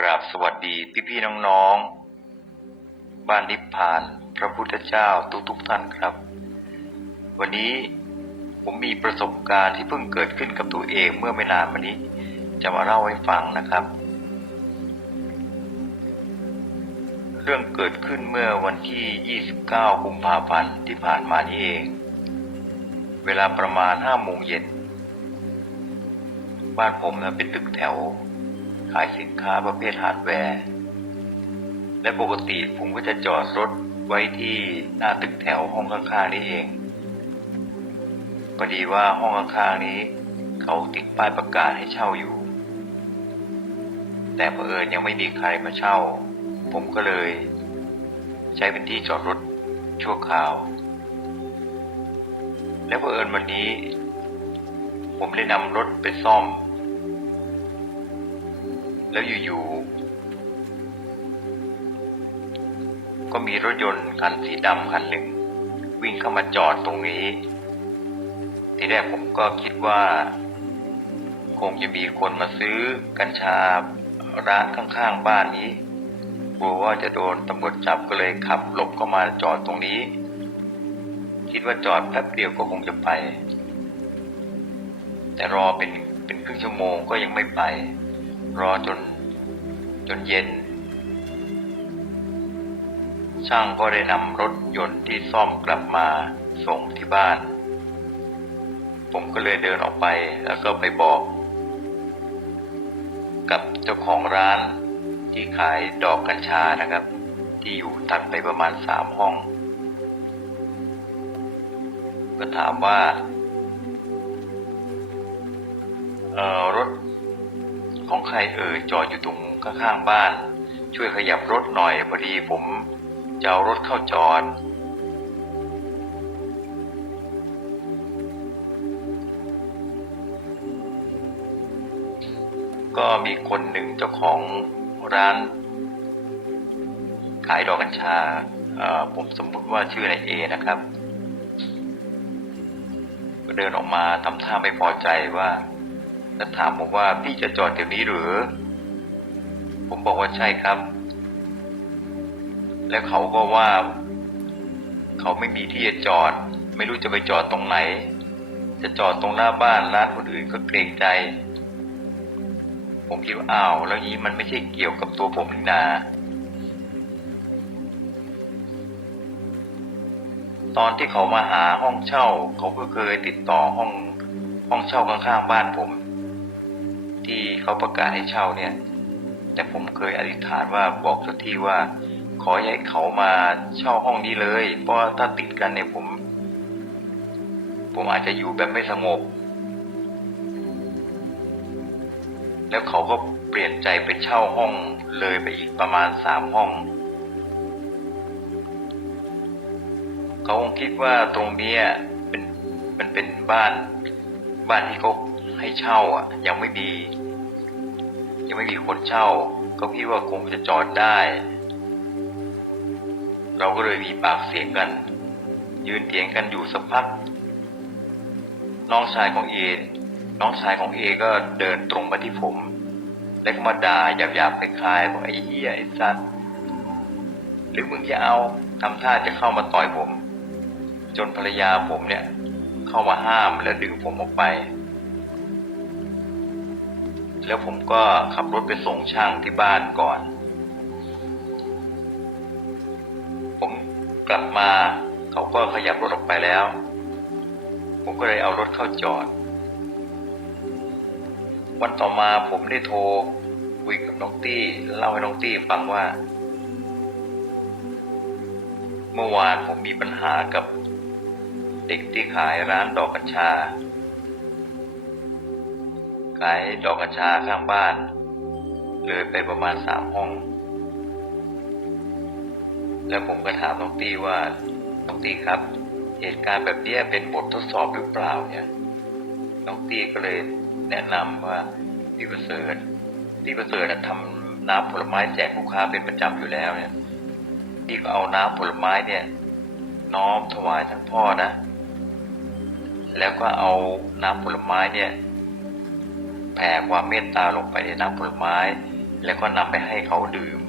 กราบสวัสดีพี่ๆน้องๆ บ้านนิพพานพระพุทธเจ้าทุกๆท่านครับ วันนี้ผมมีประสบการณ์ที่เพิ่งเกิดขึ้นกับตัวเองเมื่อไม่นานมานี้ จะมาเล่าให้ฟังนะครับ เรื่องเกิดขึ้นเมื่อวันที่ 29 กุมภาพันธ์ที่ผ่านมานี้เอง เวลาประมาณ5โมงเย็นบ้านผมนะเป็นตึกแถวายสินค้าประเภทฮาร์ดแวร์ และปกติผมก็จะจอดรถไว้ที่หน้าตึกแถวห้องข้างๆนี้เองพอดีว่าห้องข้างๆนี้ เขาติดป้ายประกาศให้เช่าอยู่ แต่เผอิญยังไม่มีใครมาเช่า ผมก็เลย ใช้เป็นที่จอดรถชั่วคราว และเผอิญวันนี้ ผมได้นำรถไปซ่อม แล้วอยู่ๆ ก็มีรถยนต์คันสีดำคันหนึ่ง วิ่งเข้ามาจอดตรงนี้ ทีแรกผมก็คิดว่า คงจะมีคนมาซื้อกัญชาร้านข้างๆบ้านนี้กลัวว่าจะโดนตำรวจจับก็เลยขับหลบเข้ามาจอดตรงนี้ คิดว่าจอดแป๊บเดียวก็คงจะไป แต่รอเป็นเป็นครึ่งชั่วโมงก็ยังไม่ไป รอจนจนเย็น ช่างก็ได้นำรถยนต์ที่ซ่อมกลับมาส่งที่บ้าน ผมก็เลยเดินออกไปแล้วก็ไปบอก กับเจ้าของร้านที่ขายดอกกัญชานะครับ ที่อยู่ตัดไปประมาณสามห้อง ก็ถามว่า เออรถ ของใครเอ่ยจอดอยู่ตรงข้างๆบ้าน ช่วยขยับรถหน่อยพอดีผมจะเอารถเข้าจอด ก็มีคนหนึ่งเจ้าของร้าน ขายดอกกัญชา ผมสมมติว่าชื่อนายเอนะครับ เดินออกมาทำท่าไม่พอใจว่า แล้วถามผมว่าพี่จะจอดเดี๋ยวนี้หรือ ผมบอกว่าใช่ครับ แล้วเขาก็ว่า เขาไม่มีที่จะจอด ไม่รู้จะไปจอดตรงไหน จะจอดตรงหน้าบ้านร้านคนอื่นก็เกรงใจ ผมคิดว่าอ้าวแล้วนี้มันไม่ใช่เกี่ยวกับตัวผมนี่นาตอนที่เขามาหาห้องเช่า เขาก็เคยติดต่อห้องห้องเช่าข้างๆบ้านผม ที่เขาประกาศให้เช่าเนี่ย แต่ผมเคยอธิษฐานว่าบอกเจ้าที่ว่า ขอให้เขามาเช่าห้องนี้เลย เพราะถ้าติดกันเนี่ยผม ผมอาจจะอยู่แบบไม่สงบ แล้วเขาก็เปลี่ยนใจไปเช่าห้องเลยไปอีกประมาณสามห้องเขาคงคิดว่าตรงนี้เป็นมันเป็นบ้าน บ้านที่เขา ให้เช่าอะ ยังไม่มี ยังไม่มีคนเช่าเขาคิดว่าคงจะจอดได้ เราก็เลยมีปากเสียงกัน ยืนเถียงกันอยู่สักพัก น้องชายของเอ น้องชายของเอก็เดินตรงมาที่ผม แล้วก็มาด่าหยาบๆคล้ายๆบอกไอ้เหี้ยไอ้สัตว์หรือมึงจะเอาทำท่าจะเข้ามาต่อยผม จนภรรยาผมเนี่ย เข้ามาห้ามและดึงผมออกไป แล้วผมก็ขับรถไปส่งช่างที่บ้านก่อน ผมกลับมา เขาก็ขยับรถออกไปแล้ว ผมก็เลยเอารถเข้าจอด วันต่อมาผมได้โทรคุยกับน้องตี้ เล่าให้น้องตี้ฟังว่า เมื่อวานผมมีปัญหากับเด็กที่ขายร้านดอกกัญชา ขายดอกกัญชาข้างบ้าน เลยไปประมาณสามห้อง แล้วผมก็ถามน้องตี้ว่าน้องตี้ครับ เหตุการณ์แบบนี้เป็นบททดสอบหรือเปล่าเนี่ยน้องตี้ก็เลยแนะนำว่าพี่ประเสริฐพี่ประเสริฐทำน้ำผลไม้แจกลูกค้าเป็นประจำอยู่แล้วเนี่ยพี่ก็เอาน้ำผลไม้เนี่ย น้อมถวายท่านพ่อนะ แล้วก็เอาน้ำผลไม้เนี่ย แผ่ความเมตตาลงไปในน้ำผลไม้ แล้วก็นำไปให้เขาดื่ม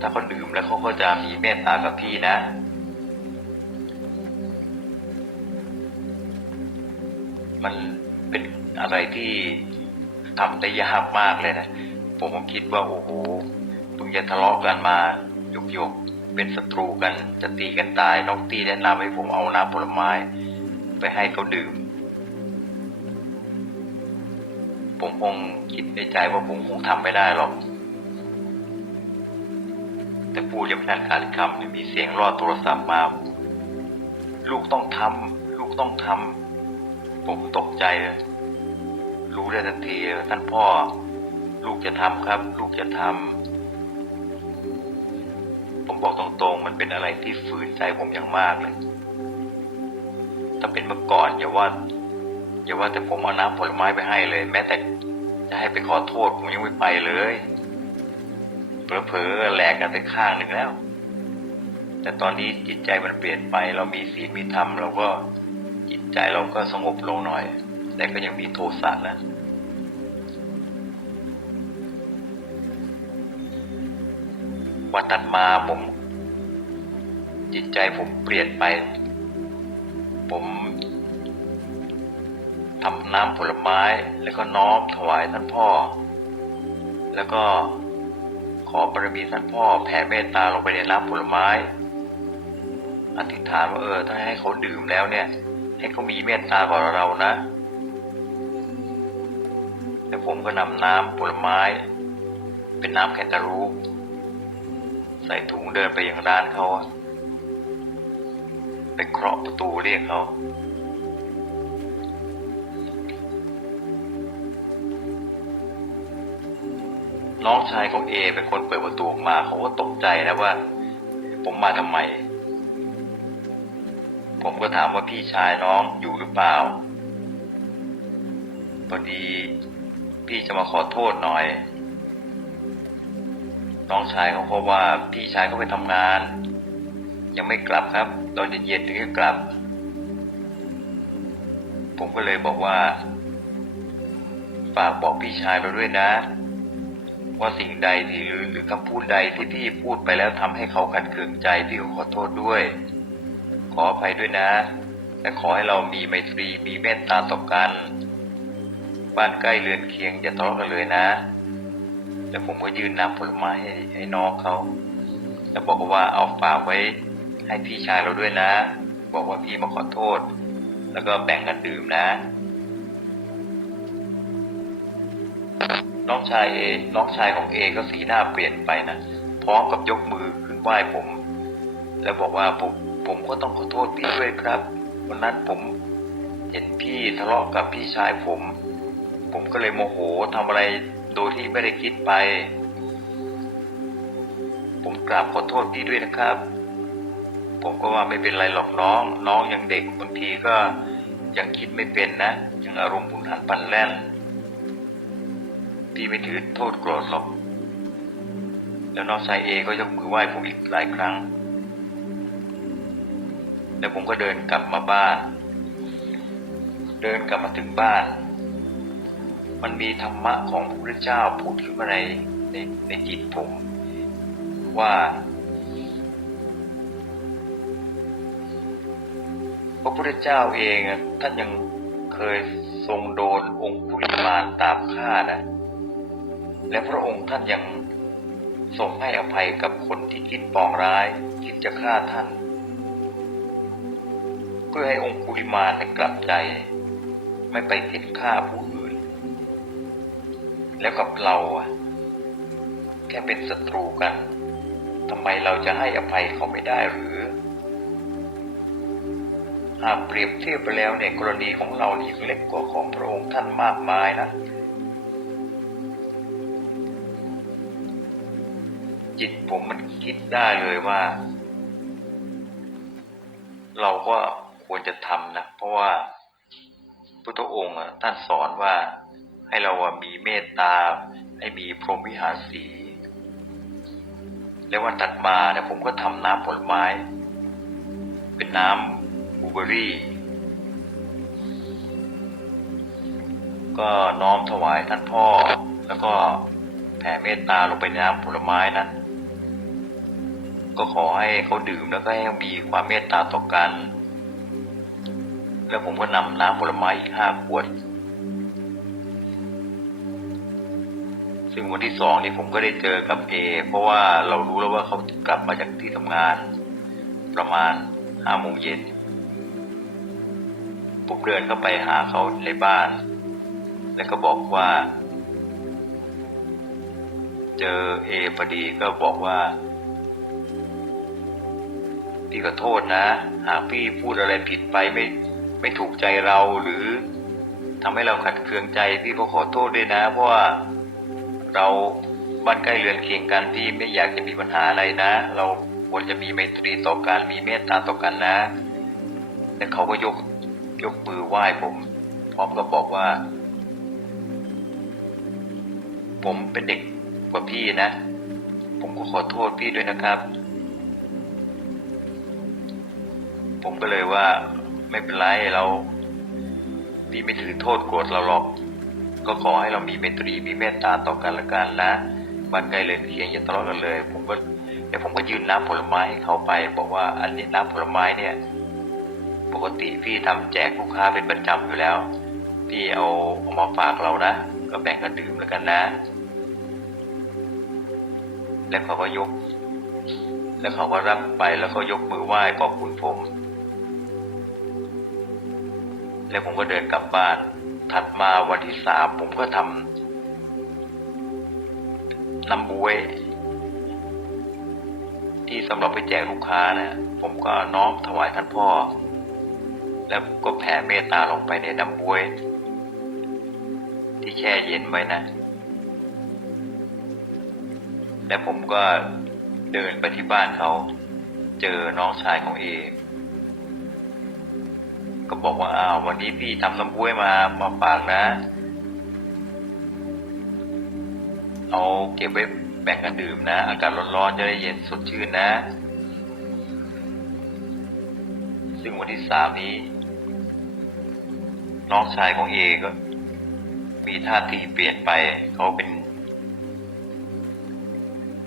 ถ้าเขาดื่มแล้วเขาก็จะมีเมตตากับพี่นะ มันเป็นอะไรที่ทำได้ยากมากเลยนะ ผมคิดว่าโอ้โหเพิ่งจะทะเลาะกันมาหยกหยกเป็นศัตรูกันจะตีกันตายน้องตีแนะนำให้ผมเอาน้ำผลไม้ ไปให้เขาดื่ม ผมคงคิดในใจว่าผมคงทำไม่ได้หรอก แต่พูดยังไม่ทันขาดคำมีเสียงรอดโทรศัพท์มา ลูกต้องทำลูกต้องทำผมตกใจเลยรู้ได้ทันทีท่านพ่อ ลูกจะทำครับ ลูกจะทำผมบอกตรงๆ มันเป็นอะไรที่ฝืนใจผมอย่างมากเลยถ้าเป็นเมื่อก่อนอย่าว่า อย่าว่าแต่ผมเอาน้ำผลไม้ไปให้เลย แม้แต่จะให้ไปขอโทษผมยังไม่ไปเลยเผลอๆแหลกกันไปข้างหนึ่งแล้ว แต่ตอนนี้จิตใจมันเปลี่ยนไป เรามีศีลมีธรรมเราก็จิตใจเราก็สงบลงหน่อย แต่ก็ยังมีโทสะนะวันตัดมาผม จิตใจผมเปลี่ยนไป ผม ทำน้ำผลไม้แล้วก็น้อมถวายท่านพ่อ แล้วก็ขอบารมีท่านพ่อแผ่เมตตาลงไปในน้ำผลไม้ อธิษฐานว่าเออถ้าให้เขาดื่มแล้วเนี่ย ให้เขามีเมตตากับเรานะ แล้วผมก็นำน้ำผลไม้ เป็นน้ำแคนตาลูปใส่ถุงเดินไปยังร้านเขา ไปเคาะประตูเรียกเขา น้องชายของเอเป็นคนเปิดประตูออกมาเขาก็ตกใจนะว่า ผมมาทำไม ผมก็ถามว่าพี่ชายน้องอยู่หรือเปล่าพอดีพี่จะมาขอโทษหน่อย น้องชายเขาก็ว่าพี่ชายเขาไปทำงาน ยังไม่กลับครับตอนเย็นๆถึงจะกลับ ผมก็เลยบอกว่า ฝากบอกพี่ชายเราด้วยนะ ว่าสิ่งใดที่หรือหรือคำพูดใดที่พี่พูดไปแล้วทำให้เขาขัดเคืองใจพี่ขอโทษด้วย ขออภัยด้วยนะ และขอให้เรามีไมตรีมีเมตตาต่อกัน บ้านใกล้เรือนเคียงอย่าทะเลาะกันเลยนะแล้วผมก็ยืนนำผลไม้ให้ให้น้องเขา แล้วบอกว่าเอาฝากไว้ให้พี่ชายเราด้วยนะ บอกว่าพี่มาขอโทษ แล้วก็แบ่งกันดื่มนะ น้องชายเอ น้องชายของเอก็สีหน้าเปลี่ยนไปนะ พร้อมกับยกมือขึ้นไหว้ผม แล้วบอกว่าผมผมก็ต้องขอโทษพี่ด้วยครับ วันนั้นผมเห็นพี่ทะเลาะกับพี่ชายผม ผมก็เลยโมโหทำอะไรโดยที่ไม่ได้คิดไป ผมกราบขอโทษพี่ด้วยนะครับ ผมก็ว่าไม่เป็นไรหรอกน้อง น้องยังเด็กบางทีก็ยังคิดไม่เป็นนะ ยังอารมณ์หุนหันพันแล่น พี่ไม่ถือโทษโกรธหรอก แล้วน้องชายเอก็ยกมือไหว้ผมอีกหลายครั้ง แล้วผมก็เดินกลับมาบ้าน เดินกลับมาถึงบ้าน มันมีธรรมะของพระพุทธเจ้าพูดขึ้นมาในในในจิตผม ว่าพระพุทธเจ้าเองท่านยังเคยทรงโดนองคุลิมานตามฆ่านะ และพระองค์ท่านยังทรงให้อภัยกับคนที่คิดปองร้ายคิดจะฆ่าท่าน เพื่อให้องคุลิมานได้กลับใจ ไม่ไปคิดฆ่าผู้อื่น แล้วกับเราอะแค่เป็นศัตรูกันทำไมเราจะให้อภัยเขาไม่ได้หรือ หากเปรียบเทียบไปแล้วเนี่ยกรณีของเรานี่เล็กกว่าของพระองค์ท่านมากมายนะ จิตผมมันคิดได้เลยว่า เราก็ควรจะทำนะ เพราะว่าพุทธองค์ท่านสอนว่าให้เรามีเมตตา ให้มีพรหมวิหารสี แล้ววันตัดมาเนี่ยผมก็ทำน้ำผลไม้ เป็นน้ำบูเบอรี่ ก็น้อมถวายท่านพ่อ แล้วก็แผ่เมตตาลงไปในน้ำผลไม้นั้น ก็ขอให้เขาดื่มแล้วก็ให้มีความเมตตาต่อกัน แล้วผมก็นำน้ำผลไม้อีกห้าขวด ซึ่งวันที่สองนี่ผมก็ได้เจอกับเอ เพราะว่าเรารู้แล้วว่าเขากลับมาจากที่ทำงาน ประมาณห้าโมงเย็นผมเดินเข้าไปหาเขาในบ้าน แล้วก็บอกว่า เจอเอพอดีก็บอกว่า พี่ขอโทษนะ หากพี่พูดอะไรผิดไปไม่ไม่ถูกใจเราหรือทำให้เราขัดเคืองใจพี่ก็ขอโทษด้วยนะ เพราะว่าเราบ้านใกล้เรือนเคียงกันพี่ไม่อยากจะมีปัญหาอะไรนะ เราควรจะมีไมตรีต่อกันมีเมตตาต่อกันนะแล้วเขาก็ยกยกมือไหว้ผมพร้อมกับบอกว่า ผมเป็นเด็กกว่าพี่นะ ผมก็ขอโทษพี่ด้วยนะครับ ผมก็เลยว่าไม่เป็นไรเราพี่ไม่ถือโทษโกรธเราหรอก ก็ขอให้เรามีเมตรีมีเมตตาต่อกันละกันนะบ้านใกล้เลยเคียงอย่าทะเลาะกันเลย ผมก็เดี๋ยวผมก็ยื่นน้ำผลไม้ให้เขาไป บอกว่าอันนี้น้ำผลไม้เนี่ย ปกติพี่ทำแจกลูกค้าเป็นประจำอยู่แล้ว พี่เอาเอามาฝากเรานะก็แบ่งกันดื่มแล้วกันนะ แล้วเขาก็ยก แล้วเขาก็รับไปแล้วก็ยกมือไหว้ขอบคุณผม แล้วผมก็เดินกลับบ้าน ถัดมาวันที่สามผมก็ทำน้ำบวย ที่สำหรับไปแจกลูกค้านะผมก็น้อมถวายท่านพ่อ แล้วก็แผ่เมตตาลงไปในน้ำบวย ที่แช่เย็นไว้นะ แล้วผมก็เดินไปที่บ้านเขา เจอน้องชายของเอ ก็บอกว่าอ้าววันนี้พี่ทำน้ำบ้วยมามาฝากนะ เอาเก็บไว้แบ่งกันดื่มนะ อากาศร้อนๆจะได้เย็นสดชื่นนะ ซึ่งวันที่สามนี้ น้องชายของเอก็มีท่าทีเปลี่ยนไป เขาเป็น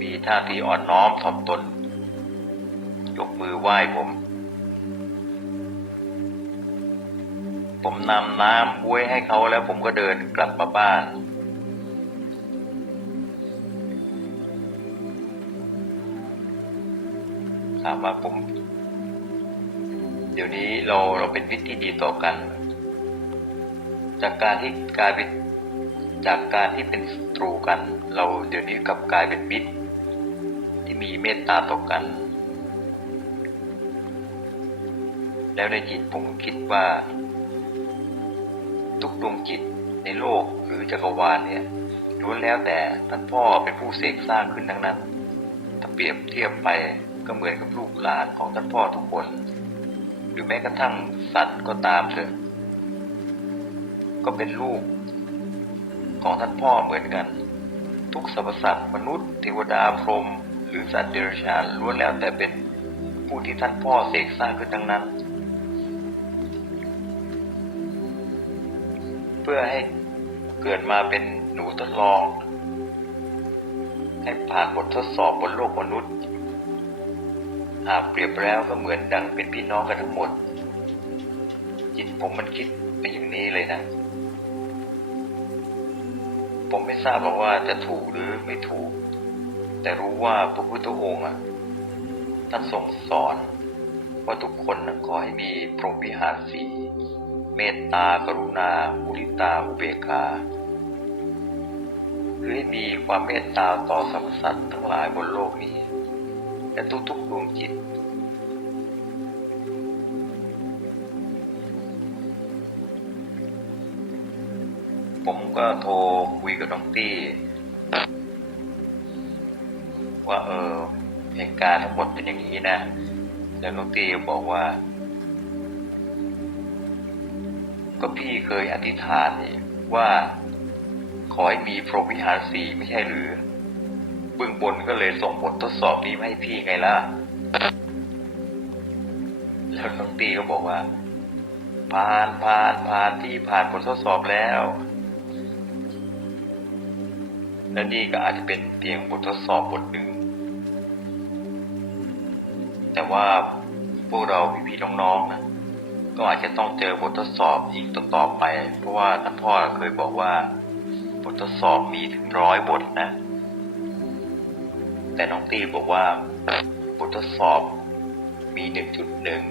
มีท่าทีอ่อนน้อมถ่อมตน ยกมือไหว้ผม ผมนำน้ำบ้วยให้เขาแล้วผมก็เดินกลับมาบ้าน ถามว่าผม เดี๋ยวนี้เราเราเป็นมิตรที่ดีต่อกัน จากการที่กลายเป็นจากการที่เป็นศัตรูกัน เราเดี๋ยวนี้กลับกลายเป็นมิตร ที่มีเมตตาต่อกัน แล้วในจิตผมคิดว่า ทุกดวงจิตในโลกหรือจักรวาลเนี่ยล้วนแล้วแต่ท่านพ่อเป็นผู้เสกสร้างขึ้นทั้งนั้น ถ้าเปรียบเทียบไปก็เหมือนกับลูกหลานของท่านพ่อทุกคน หรือแม้กระทั่งสัตว์ก็ตามเถอะ ก็เป็นลูกของท่านพ่อเหมือนกัน ทุกสรรพสัตว์มนุษย์เทวดาพรหมหรือสัตว์เดรัจฉานล้วนแล้วแต่เป็นผู้ที่ท่านพ่อเสกสร้างขึ้นทั้งนั้น เพื่อให้เกิดมาเป็นหนูทดลอง ให้ผ่านบททดสอบบนโลกมนุษย์ หากเปรียบแล้วก็เหมือนดังเป็นพี่น้องกันทั้งหมด จิตผมมันคิดไปอย่างนี้เลยนะ ผมไม่ทราบหรอกว่าจะถูกหรือไม่ถูก แต่รู้ว่าพระพุทธองค์อะท่านทรงสอนว่าทุกคนนะขอให้มีพรหมวิหารสี เมตตากรุณา มุทิตา อุเบกขาคือให้มีความเมตตาต่อสรรพสัตว์ทั้งหลายบนโลกนี้ และทุกๆดวงจิต ผมก็โทรคุยกับน้องตี้ ว่าเออเหตุการณ์ทั้งหมดเป็นอย่างนี้นะ แล้วน้องตี้บอกว่า ก็พี่เคยอธิษฐานนี่ว่าขอให้มีพรหมวิหารสีไม่ใช่หรือเบื้องบนก็เลยส่งบททดสอบนี้มาให้พี่ไงล่ะ แล้วน้องตีก็บอกว่า ผ่านผ่านผ่านที่ผ่านบททดสอบแล้ว และนี่ก็อาจจะเป็นเพียงบททดสอบบทหนึ่ง แต่ว่าพวกเราพี่ๆน้องๆนะ ก็อาจจะต้องเจอบททดสอบอีกต่อไป เพราะว่าท่านพ่อเคยบอกว่า บททดสอบมีถึงร้อยบทนะ แต่น้องตีบอกว่า บททดสอบมีหนึ่งจุดหนึ่ง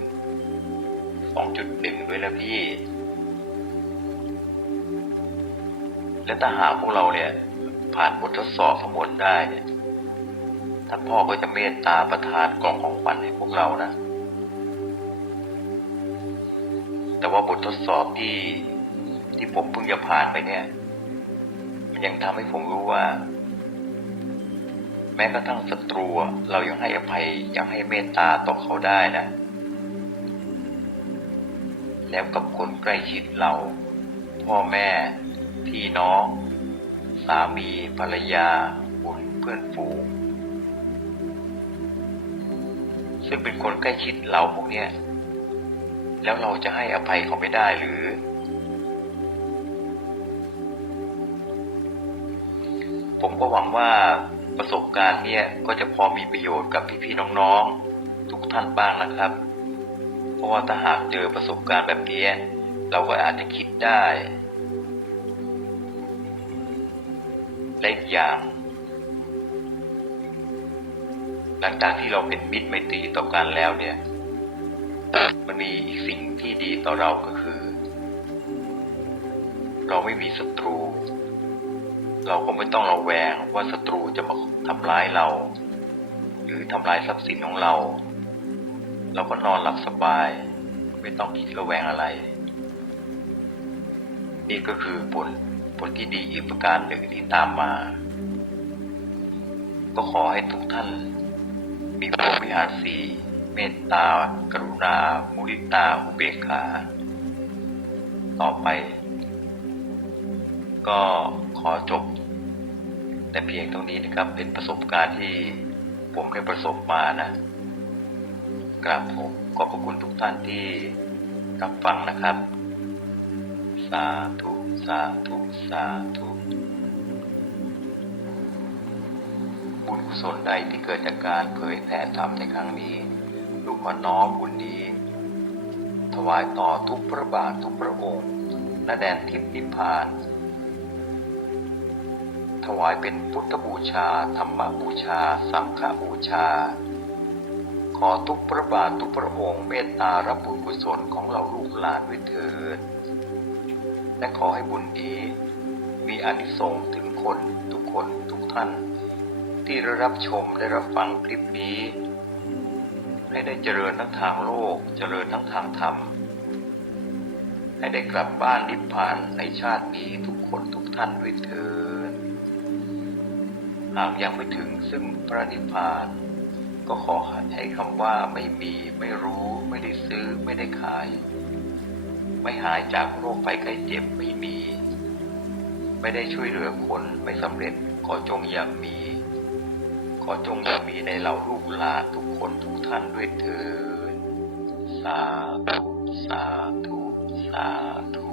สองจุดหนึ่งด้วยนะพี่ และถ้าหากพวกเราเนี่ย ผ่านบททดสอบทั้งหมดได้เนี่ยท่านพ่อก็จะเมตตาประทานกล่องของขวัญให้พวกเรานะ ว่าบททดสอบที่ที่ผมเพิ่งจะผ่านไปเนี่ย มันยังทำให้ผมรู้ว่า แม้กระทั่งศัตรูเรายังให้อภัยยังให้เมตตาต่อเขาได้นะ แล้วกับคนใกล้ชิดเรา พ่อแม่ พี่น้อง สามีภรรยาบุตรเพื่อนฝูงซึ่งเป็นคนใกล้ชิดเราพวกเนี้ย แล้วเราจะให้อภัยเขาไม่ได้หรือ ผมก็หวังว่าประสบการณ์เนี่ยก็จะพอมีประโยชน์กับพี่ๆน้องๆ ทุกท่านบ้างนะครับ เพราะว่าถ้าหากเจอประสบการณ์แบบนี้เราก็อาจจะคิดได้และอีกอย่าง หลังจากที่เราเป็นมิตรไมตรีต่อกันแล้วเนี่ย มันมีอีกสิ่งที่ดีต่อเราก็คือ เราไม่มีศัตรู เราก็ไม่ต้องระแวงว่าศัตรูจะมาทำร้ายเรา หรือทำลายทรัพย์สินของเรา เราก็นอนหลับสบาย ไม่ต้องคิดระแวงอะไร นี่ก็คือผลผลที่ดีอีกประการหนึ่งที่ตามมา ก็ขอให้ทุกท่าน มีพรหมวิหารสี เมตตา กรุณา มุทิตา อุเบกขา ต่อไป ก็ขอจบแต่เพียงเท่านี้นะครับ เป็นประสบการณ์ที่ผมได้ประสบมานะกราบผมขอบพระคุณทุกท่านที่รับฟังนะครับ สาธุ สาธุ สาธุ บุญกุศลใดที่เกิดจากการเผยแผ่ธรรมในครั้งนี้ ลูกขอน้อมบุญนี้ ถวายต่อทุกพระบาททุกพระองค์ณแดนทิพย์นิพพาน ถวายเป็นพุทธบูชา ธรรมบูชา สังฆบูชา ขอทุกพระบาททุกพระองค์เมตตารับบุญกุศลของเราลูกหลานด้วยเถิด และขอให้บุญนี้มีอนิสงส์ถึงคนทุกคนทุกท่าน ที่ได้รับชมได้รับฟังคลิปนี้ ให้ได้เจริญทั้งทางโลก เจริญทั้งทางธรรม ให้ได้กลับบ้านนิพพานในชาตินี้ทุกคนทุกท่านด้วยเถิดหากยังไม่ถึงซึ่งพระนิพพาน ก็ขอให้คำว่าไม่มีไม่รู้ไม่ได้ซื้อไม่ได้ขาย ไม่หายจากโรคภัยไข้เจ็บไม่มี ไม่ได้ช่วยเหลือคนไม่สำเร็จขอจงอย่ามี ขอจงมีในเหล่าลูกหลานทุกคนทุกท่านด้วยเถิดสาธุ สาธุ สาธุ